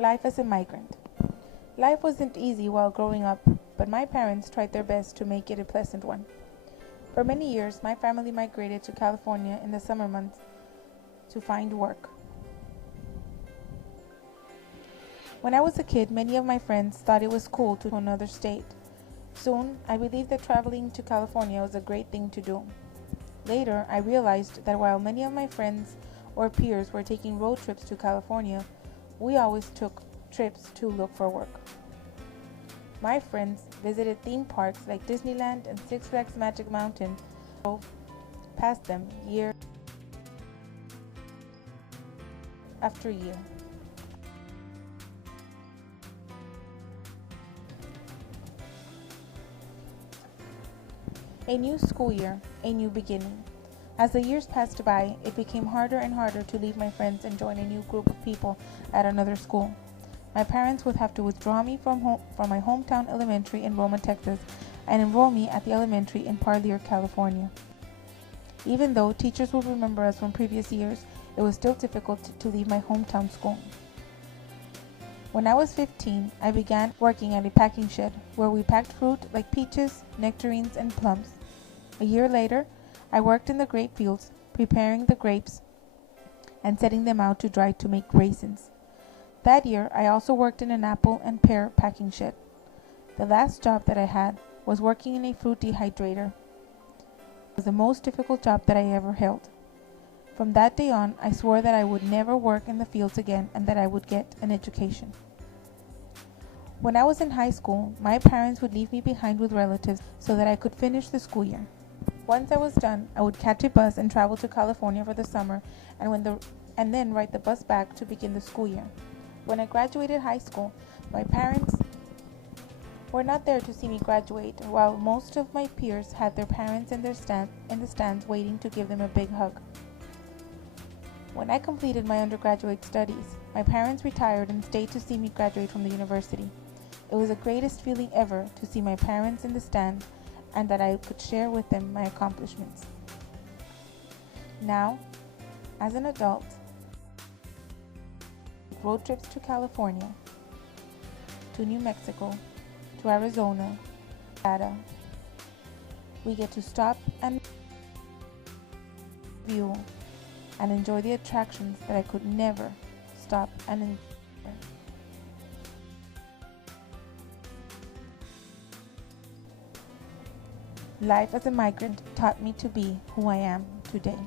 Life as a migrant. Life wasn't easy while growing up, but my parents tried their best to make it a pleasant one. For many years, my family migrated to California in the summer months to find work. When I was a kid, many of my friends thought it was cool to another state. Soon, I believed that traveling to California was a great thing to do. Later, I realized that while many of my friends or peers were taking road trips to California, we always took trips to look for work. My friends visited theme parks like Disneyland and Six Flags Magic Mountain, drove past them year after year. A new school year, a new beginning. As the years passed by, it became harder and harder to leave my friends and join a new group of people at another school. My parents would have to withdraw me from my hometown elementary in Roma, Texas, and enroll me at the elementary in Parlier, California. Even though teachers would remember us from previous years, it was still difficult to leave my hometown school. When I was 15, I began working at a packing shed where we packed fruit like peaches, nectarines, and plums. A year later, I worked in the grape fields, preparing the grapes and setting them out to dry to make raisins. That year, I also worked in an apple and pear packing shed. The last job that I had was working in a fruit dehydrator. It was the most difficult job that I ever held. From that day on, I swore that I would never work in the fields again and that I would get an education. When I was in high school, my parents would leave me behind with relatives so that I could finish the school year. Once I was done, I would catch a bus and travel to California for the summer and then ride the bus back to begin the school year. When I graduated high school, my parents were not there to see me graduate, while most of my peers had their parents in the stands waiting to give them a big hug. When I completed my undergraduate studies, my parents retired and stayed to see me graduate from the university. It was the greatest feeling ever to see my parents in the stand and that I could share with them my accomplishments. Now, as an adult, road trips to California, to New Mexico, to Arizona, Nevada. We get to stop and view and enjoy the attractions that I could never stop and enjoy. Life as a migrant taught me to be who I am today.